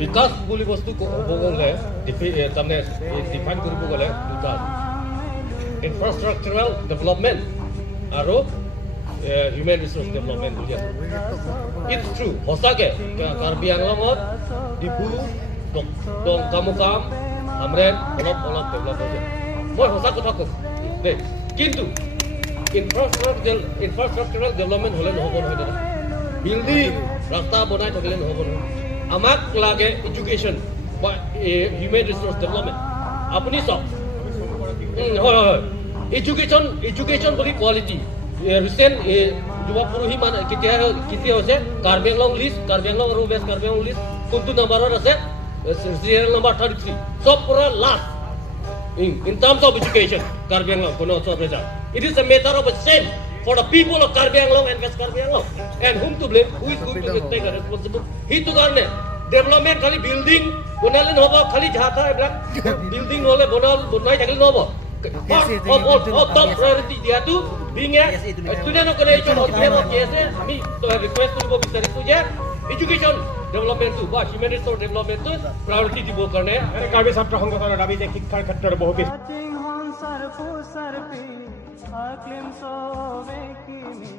বিকাশ বুলি বস্তু ক'ব গ'লে তাৰমানে ডিফাইন কৰিব গ'লে দুটা ইনফ্ৰাষ্ট্ৰাকচাৰেল ডেভেলপমেণ্ট আৰু হিউমেন ৰিচোৰ্চ ডেভেলপমেণ্ট বুলি আছে। ইটছ ট্ৰু সঁচাকৈ কাৰ্বি আংলঙত ডিপু কামুকাম আমৰেন অলপ ডেভেলপ হৈছে, মই সঁচা কথা ক'ম দেই। কিন্তু ইনফ্ৰাষ্ট্ৰাকচাৰেল ডেভেলপমেণ্ট হ'লে নহ'ব নহয় দাদা, বিল্ডিং ৰাস্তা বনাই থাকিলে নহ'ব নহয়। আমাক লাগে এডুকেশ্যন বা হিউমেন ৰিচোৰ্চ ডেভেলপমেণ্ট। আপুনি চাওক, হয় এডুকেশ্যন বুলি কোৱালিটি ৰিচেণ্ট যুৱ পুৰুষী মানে কেতিয়া হৈছে কাৰ্বি আংলং লিষ্ট, কাৰ্বি আংলং আৰু ৱেষ্ট কাৰ্বি আংলং লিষ্ট কোনটো নাম্বাৰত আছে? সিরিয়াল নাম্বার 33 সব পুরা last in terms of education Karbi Anglong kono so result. It is a matter of a shame for the people of Karbi Anglong and West Karbi Anglong, and whom to blame? Who is going to take a responsibility? He to garne development khali building bonale hobo, khali jhata ebla building hole bonai thakile hobo. Of top priority dia tu being a student of college of KSA ami to request koribo bisarisu je education development to বা human resource development to priority দিব কাৰণে কাৰ্বি ছাত্ৰ সংগঠনৰ দাবী যে শিক্ষাৰ ক্ষেত্ৰত বহু পিছ